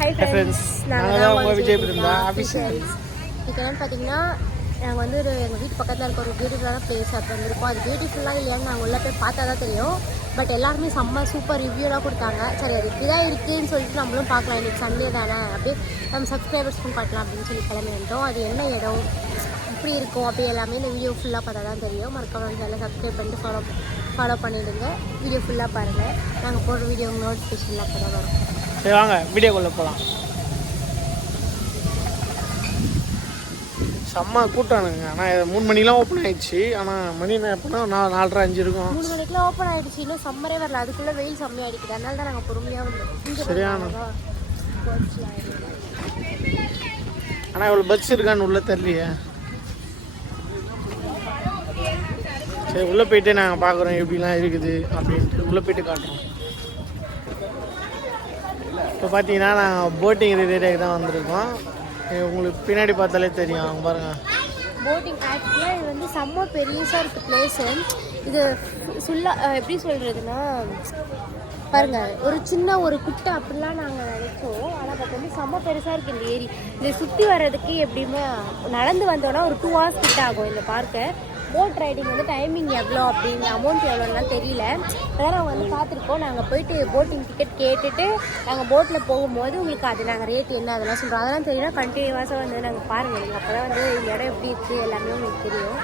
Hi friends, நாங்கள் தான் உங்கள் விஜய் பிருந்தா ஆஃபீஷியல். இப்போ என்னென்னு பார்த்தீங்கன்னா, நாங்கள் வந்து எங்கள் வீட்டு பக்கத்தில் இருக்க ஒரு பியூட்டிஃபுல்லான பிளேஸ் அப்போ வந்திருக்கோம். அது பியூட்டிஃபுல்லாக இல்லையான்னு நாங்கள் உள்ளே போய் பார்த்தா தான் தெரியும். பட் எல்லாருமே செம்ம சூப்பர் ரிவ்யூலாம் கொடுத்தாங்க. சரி, அது இப்படி தான் இருக்குதுன்னு சொல்லிட்டு நம்மளும் பார்க்கலாம். இன்றைக்கி சண்டே தானே, அப்படியே நம்ம சப்ஸ்கிரைபர்ஸ்க்கும் காட்டலாம் அப்படின்னு சொல்லி கிளம்பி வந்துட்டோம். அது என்ன இடம், இப்படி இருக்கும் அப்படி எல்லாமே இந்த வீடியோ ஃபுல்லாக பார்த்தா தான் தெரியும். மறக்காம எல்லாம் சப்ஸ்கிரைப் பண்ணிட்டு ஃபாலோ பண்ணிவிடுங்க. வீடியோ ஃபுல்லாக பாருங்கள். நாங்கள் போடுற வீடியோ நோட்டிஃபிகேஷனில் அப்போ தான் வரும். சரி, வாங்க வீடியோக்குள்ளே போகலாம். செம்ம கூட்டானுங்க. ஆனால் 3 மணிக்கெலாம் ஓப்பன் ஆகிடுச்சு. ஆனால் மணி என்ன எப்போனா 4:30 5 இருக்கும். 3 மணிக்கெலாம் ஓப்பன் ஆகிடுச்சு. இன்னும் சம்மரே வரல. அதுக்குள்ளே வெயில் செம்மையாக அடிக்குது. அதனால தான் நாங்கள் பொறுமையாக வந்தோம். சரியான. ஆனால் இவ்வளோ பஸ் இருக்கான்னு உள்ளே தெரியலையே. சரி, உள்ளே போயிட்டு நாங்கள் பார்க்குறோம் எப்படிலாம் இருக்குது அப்படின்ட்டு. உள்ளே போயிட்டு காட்டுறோம். இப்போ பார்த்தீங்கன்னா நாங்கள் போட்டிங் ரிலேட்டட் தான் வந்திருக்கோம். உங்களுக்கு பின்னாடி பார்த்தாலே தெரியும். அவங்க பாருங்கள், போட்டிங். ஆக்சுவலாக இது வந்து செம்ம பெருசாக இருக்குது பிளேஸு. இது ஃபுல்லாக எப்படி சொல்கிறதுனா பாருங்கள், ஒரு சின்ன ஒரு குட்டை அப்படிலாம் நாங்கள் நினைச்சோம். ஆனால் அது வந்து செம்ம பெருசாக இருக்குது இந்த ஏரி. இதை சுற்றி வர்றதுக்கு எப்படியுமே நடந்து வந்தோன்னா ஒரு 2 hours கிட்ட ஆகும் இந்த பார்க்கை. போட் ரைடிங் வந்து டைமிங் எவ்வளோ அப்படின்னு அமௌண்ட் எவ்வளோலாம் தெரியல. அதான் நாங்கள் வந்து பார்த்துருக்கோம். நாங்கள் போயிட்டு போட்டிங் டிக்கெட் கேட்டுட்டு நாங்கள் போட்டில் போகும்போது உங்களுக்கு அது நாங்கள் ரேட் என்ன அதெல்லாம் சொல்கிறோம். அதெல்லாம் தெரியும்னா கண்டினியூஸாக வந்து நாங்கள் பாருங்கள். நீங்கள் அப்போ தான் வந்து இந்த இடம் எப்படி இருக்குது எல்லாமே உங்களுக்கு தெரியும்.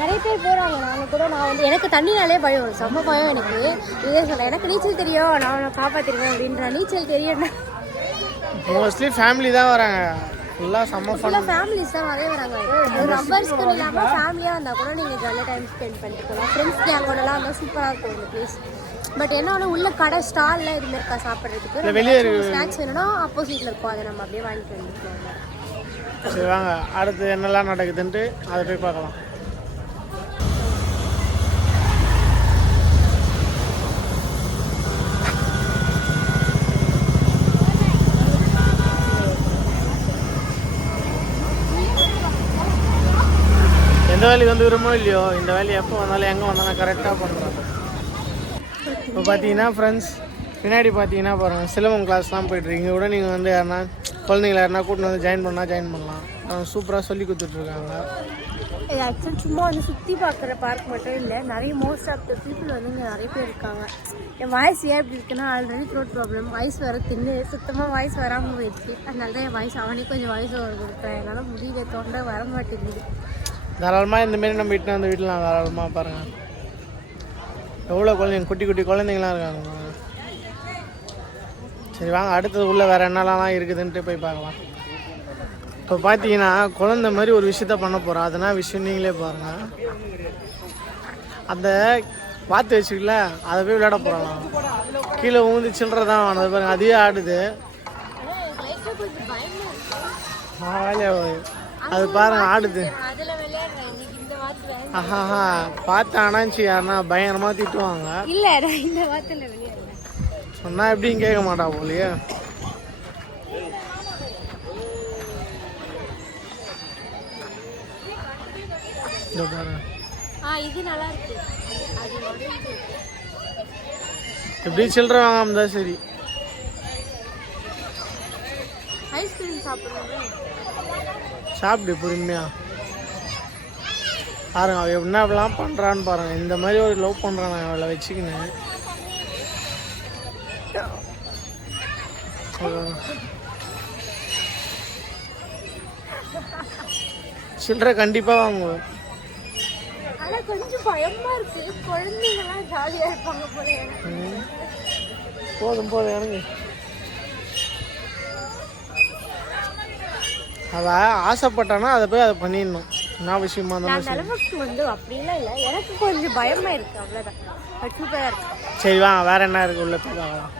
நிறைய பேர் போகிறாங்க. நாங்கள் கூட நான் வந்து எனக்கு தண்ணினாலே பயம் வரும். செம்ம பயம் எனக்கு. இதே சொல்ல எனக்கு நீச்சல் தெரியும், நான் காப்பாற்றிருவேன் அப்படின்ற. நீச்சல் தெரியும்னா மோஸ்ட்லி ஃபேமிலி தான் வராங்க. ஃபுல்லாக ஃபேமிலிஸ் தான் நிறைய வராங்க. ஒரு நம்பர்ஸ்க்கு இல்லாமல் ஃபேமிலியாக வந்தால் கூட நீங்கள் ஜாலியாக டைம் ஸ்பெண்ட் பண்ணிட்டு போகலாம். ஃப்ரெண்ட்ஸ் கேங்கோடலாம் வந்தால் சூப்பராக இருக்கும் இந்த பிளேஸ். பட் என்ன ஒன்று உள்ள கடை ஸ்டாலில் இதுமாரி இருக்கா சாப்பிட்றதுக்கு. வெளியே ஸ்நாக்ஸ் வேணும்னா ஆப்போசிட்டில் இருக்கும். அதை நம்ம அப்படியே வாங்கிட்டு வந்துருக்கோம். சரி, வாங்க அடுத்து என்னெல்லாம் நடக்குதுன்ட்டு அதை போய் பார்க்கலாம். இந்த வேலைக்கு வந்து விரும்போ இல்லையோ, இந்த வேலையை எப்போ வந்தாலும் எங்கே வந்தாலும் கரெக்டாக பண்ணுறோம். இப்போ பார்த்தீங்கன்னா ஃப்ரெண்ட்ஸ், பின்னாடி பார்த்தீங்கன்னா பாருங்கள், சிலம்பம் கிளாஸ்லாம் போய்ட்டுருக்கு. இங்கே கூட நீங்கள் வந்து யாருன்னா குழந்தைங்கள யாருன்னா கூட்டின்னு வந்து ஜாயின் பண்ணலாம். சூப்பராக சொல்லி கொடுத்துட்ருக்காங்க. இது ஆக்சுவலி சும்மா வந்து சுற்றி பார்க்குற பார்க் மட்டும் இல்லை, நிறைய மோஸ்ட் ஆஃப் த பீப்புள் வந்து இங்கே நிறைய பேர் இருக்காங்க. என் வாய்ஸ் ஏன் இப்படி இருக்குன்னா, ஆல்ரெடி த்ரோட் ப்ராப்ளம். வாய்ஸ் வர தின்னு சுத்தமாக வாய்ஸ் வராமல் போயிடுச்சு. அதனால தான் என் வாய்ஸ் அவனே கொஞ்சம் வாய்ஸ் ஓவர் கொடுக்குறேன். என்னால் முடியல, தொண்டை வர மாட்டேங்குது. தாராளமாக இந்தமாரி நம்ம வீட்டில் வந்து வீட்டில் தாராளமாக பாருங்கள் எவ்வளோ குழந்தைங்க, குட்டி குட்டி குழந்தைங்களாம் இருக்காங்க. சரி, வாங்க அடுத்தது உள்ளே வேறு என்னெல்லாம் இருக்குதுன்ட்டு போய் பார்க்கலாம். இப்போ பார்த்தீங்கன்னா குழந்தை மாதிரி ஒரு விஷயத்த பண்ண போகிறோம். அதனால் விஷயம் நீங்களே பாருங்கள். அந்த பார்த்து வச்சுக்கல, அதை போய் விளையாட போகிறோம். கீழே ஊந்து சில்லற தான் அது பாருங்கள், அதையே ஆடுது. அது பாருங்க ஆடுது. ஆஹா, பார்த்து அணைச்சி யாருன்னா பயங்கரமாக திட்டுவாங்க. சொன்னா எப்படின்னு கேட்க மாட்டா போலியே. எப்படி சில்லற வாங்காம தான் சரி. சாப்பிடு பொறுமையா. பாருங்க அவள் என்ன அப்படிலாம் பண்ணுறான்னு பாருங்கள். இந்த மாதிரி ஒரு லவ் பண்ணுறான் அவளை வச்சுக்கினேன். சில்லற கண்டிப்பாக வாங்குவேன். கொஞ்சம் பயமா இருக்கு. குழந்தைங்கலாம் ஜாலியாக இருப்பாங்க போல. போதும் எனக்கு அவ ஆசைப்பட்டானா அதை போய் அதை பண்ணிடணும். என்ன விஷயமா இருந்தாலும் வந்து அப்படிலாம் இல்லை. எனக்கு கொஞ்சம் பயமா இருக்கு, அவ்வளோதான். சூப்பராக இருக்கு. சரி, வாங்க வேற என்ன இருக்கு உள்ள போய் பார்க்கலாம்.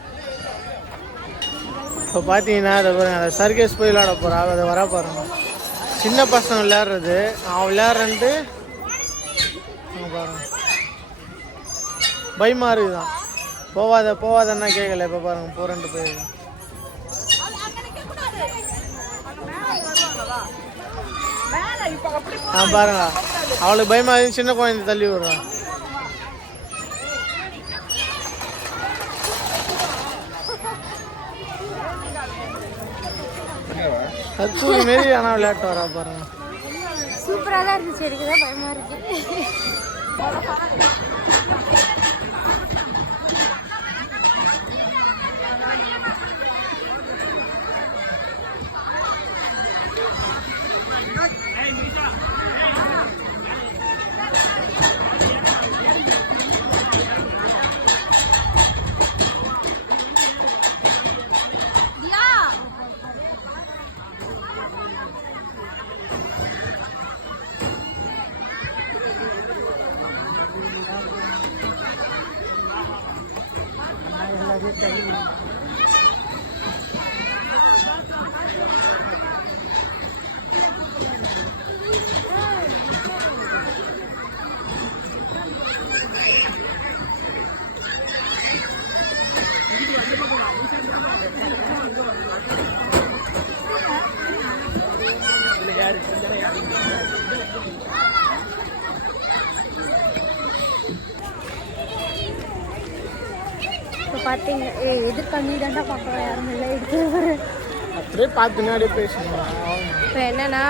இப்போ பார்த்தீங்கன்னா அதை சர்க்கஸ் போய் விளையாட போகிறா. அதை வர பாருங்க, சின்ன பசங்க விளையாடுறது. அவன் விளையாடுறன்ட்டு பாருங்க பயமா இருக்குதான். போவாதன்னா கேட்கல. இப்போ பாருங்க போறேன்ட்டு போயிருக்கேன். பாருங்க அவளுக்கு பயமா சின்ன குழந்தை தள்ளி விடுறான். கத்தூரி மாரி ஆனால் விளையாட்டு வரா பாருங்க. சூப்பராக தான் இருந்துச்சு, எனக்கு தான் பயமாக இருக்கு. இப்போ பார்த்தீங்க எதிர்கண்ணி தாண்டா பார்க்கலாம், யாரும் இல்லை எடுத்து. அப்படியே பார்த்துன்னா அப்படியே பேசணும். இப்போ என்னன்னா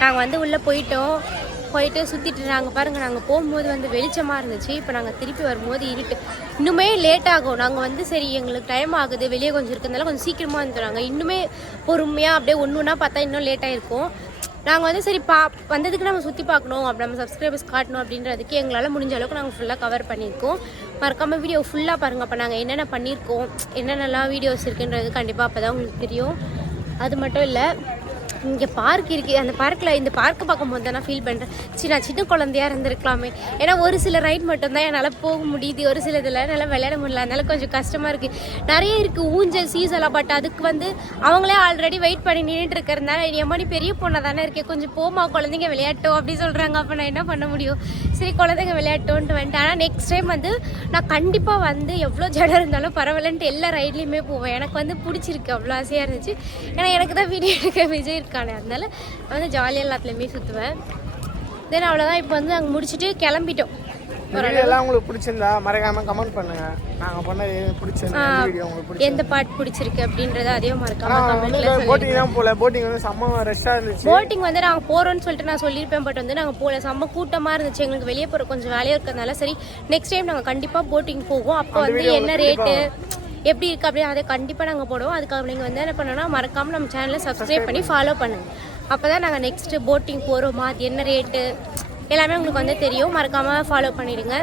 நாங்கள் வந்து உள்ளே போயிட்டு சுற்றிட்டு நாங்கள் பாருங்கள், நாங்கள் போகும்போது வந்து வெளிச்சமாக இருந்துச்சு. இப்போ நாங்கள் திருப்பி வரும்போது இருட்டு, இன்னுமே லேட் ஆகும். நாங்கள் வந்து சரி எங்களுக்கு டைம் ஆகுது, வெளியே கொஞ்சம் இருக்கிறதுனால கொஞ்சம் சீக்கிரமாக வந்துடுறாங்க. இன்னுமே பொறுமையாக அப்படியே ஒன்று ஒன்றா பார்த்தா இன்னும் லேட்டாக இருக்கும். நாங்கள் வந்து சரி வந்ததுக்கு நம்ம சுற்றி பார்க்கணும், அப்படி நம்ம சப்ஸ்கிரைபர்ஸ் காட்டணும் அப்படின்றதுக்கு எங்களால் முடிஞ்ச அளவுக்கு நாங்கள் ஃபுல்லாக கவர் பண்ணியிருக்கோம். மறக்காமல் வீடியோ ஃபுல்லாக பாருங்கள். அப்போ நாங்கள் என்னென்ன பண்ணியிருக்கோம், என்னென்னலாம் வீடியோஸ் இருக்குன்றது கண்டிப்பாக அப்போ தான் உங்களுக்கு தெரியும். அது மட்டும் இல்லை, இங்கே பார்க் இருக்குது. அந்த பார்க்கில் இந்த பார்க்கை பார்க்கும்போது தான் நான் ஃபீல் பண்ணுறேன், நான் சின்ன குழந்தையாக இருந்திருக்கலாமே. ஏன்னா ஒரு சில ரைட் மட்டும்தான் என்னால் போக முடியுது, ஒரு சில இதில் என்னால் விளையாட முடியல. அதனால கொஞ்சம் கஷ்டமாக இருக்குது. நிறைய இருக்குது ஊஞ்சல் சீசலாம், பட் அதுக்கு வந்து அவங்களே ஆல்ரெடி வெயிட் பண்ணி நின்றுட்டு இருக்கிறதுனால எம்மாடி பெரிய பொண்ணாக தானே இருக்கேன், கொஞ்சம் போமா குழந்தைங்க விளையாட்டோம் அப்படி சொல்கிறாங்க. அப்போ நான் என்ன பண்ண முடியும், சரி குழந்தைங்க விளையாட்டோன்ட்டு வந்துட்டு. ஆனால் நெக்ஸ்ட் டைம் வந்து நான் கண்டிப்பாக வந்து எவ்வளோ ஜடம் இருந்தாலும் பரவாயில்லன்ட்டு எல்லா ரைட்லேயுமே போவேன். எனக்கு வந்து பிடிச்சிருக்கு, அவ்வளோ ஆசையாக இருந்துச்சு. ஏன்னா எனக்கு தான் வீடியோ எடுக்க விஜய் இருக்கானே, அதனால நான் வந்து ஜாலியாக எல்லாத்துலேயுமே சுற்றுவேன். தென் அவ்வளோதான். இப்போ வந்து நாங்கள் முடிச்சுட்டு கிளம்பிட்டோம். எல்லாம் உங்களுக்கு பிடிச்சிருந்தா மறக்காம கமெண்ட் பண்ணுங்க. நாங்க பண்ணது பிடிச்சிருந்தா வீடியோ உங்களுக்கு பிடிச்சிருந்தா எந்த பார்ட் பிடிச்சிருக்கு அப்படின்றத அதையும் மறக்காம கமெண்ட்ல சொல்லுங்க. போட்டிங் தான் போல, போட்டிங் வந்து செம்ம ரஷ்ஷா இருந்துச்சு. போட்டிங் வந்து நாங்க போறோம்னு சொல்லிட்டு நான் சொல்லியிருப்பேன், பட் வந்து நாங்க போல, செம்ம கூட்டமா இருந்துச்சு. எங்களுக்கு வெளியே போற கொஞ்சம் வேலையா இருக்கிறதுனால சரி நெக்ஸ்ட் டைம் நாங்க கண்டிப்பா போட்டிங் போவோம். அப்போ வந்து என்ன ரேட்டு எப்படி இருக்கு அப்படியே அதை கண்டிப்பா நாங்க போடுவோம். அதுக்காக நீங்க வந்து என்ன பண்ணணும்னா மறக்காம நம்ம சேனலை சப்ஸ்கிரைப் பண்ணி ஃபாலோ பண்ணுங்க. அப்பதான் நாங்க நெக்ஸ்ட் போட்டிங் போறோமா, அது என்ன ரேட்டு எல்லாமே உங்களுக்கு வந்து தெரியும். மறக்காம ஃபாலோ பண்ணிடுங்க.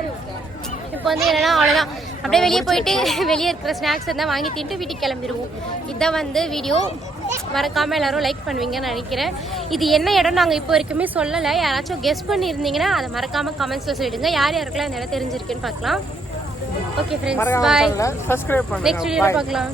இப்போ வந்து என்னன்னா அவ்வளோதான், அப்படியே வெளியே போயிட்டு வெளியே இருக்கிற ஸ்நாக்ஸ் இருந்தால் வாங்கி தின்ட்டு வீட்டுக்கு கிளம்பிடுவோம். இதான் வந்து வீடியோ. மறக்காமல் எல்லோரும் லைக் பண்ணுவீங்கன்னு நினைக்கிறேன். இது என்ன இடம் நாங்கள் இப்போ வரைக்குமே சொல்லலை. யாராச்சும் கெஸ் பண்ணியிருந்தீங்கன்னா அதை மறக்காமல் கமெண்ட்ஸில் சொல்லிடுங்க. யார் யாருக்கெல்லாம் இந்த இடம் தெரிஞ்சிருக்குன்னு பார்க்கலாம். ஓகே ஃப்ரெண்ட்ஸ், பாய். சப்ஸ்கிரைப் பண்ணுங்க. நெக்ஸ்ட் வீடியோவில் பார்க்கலாம்.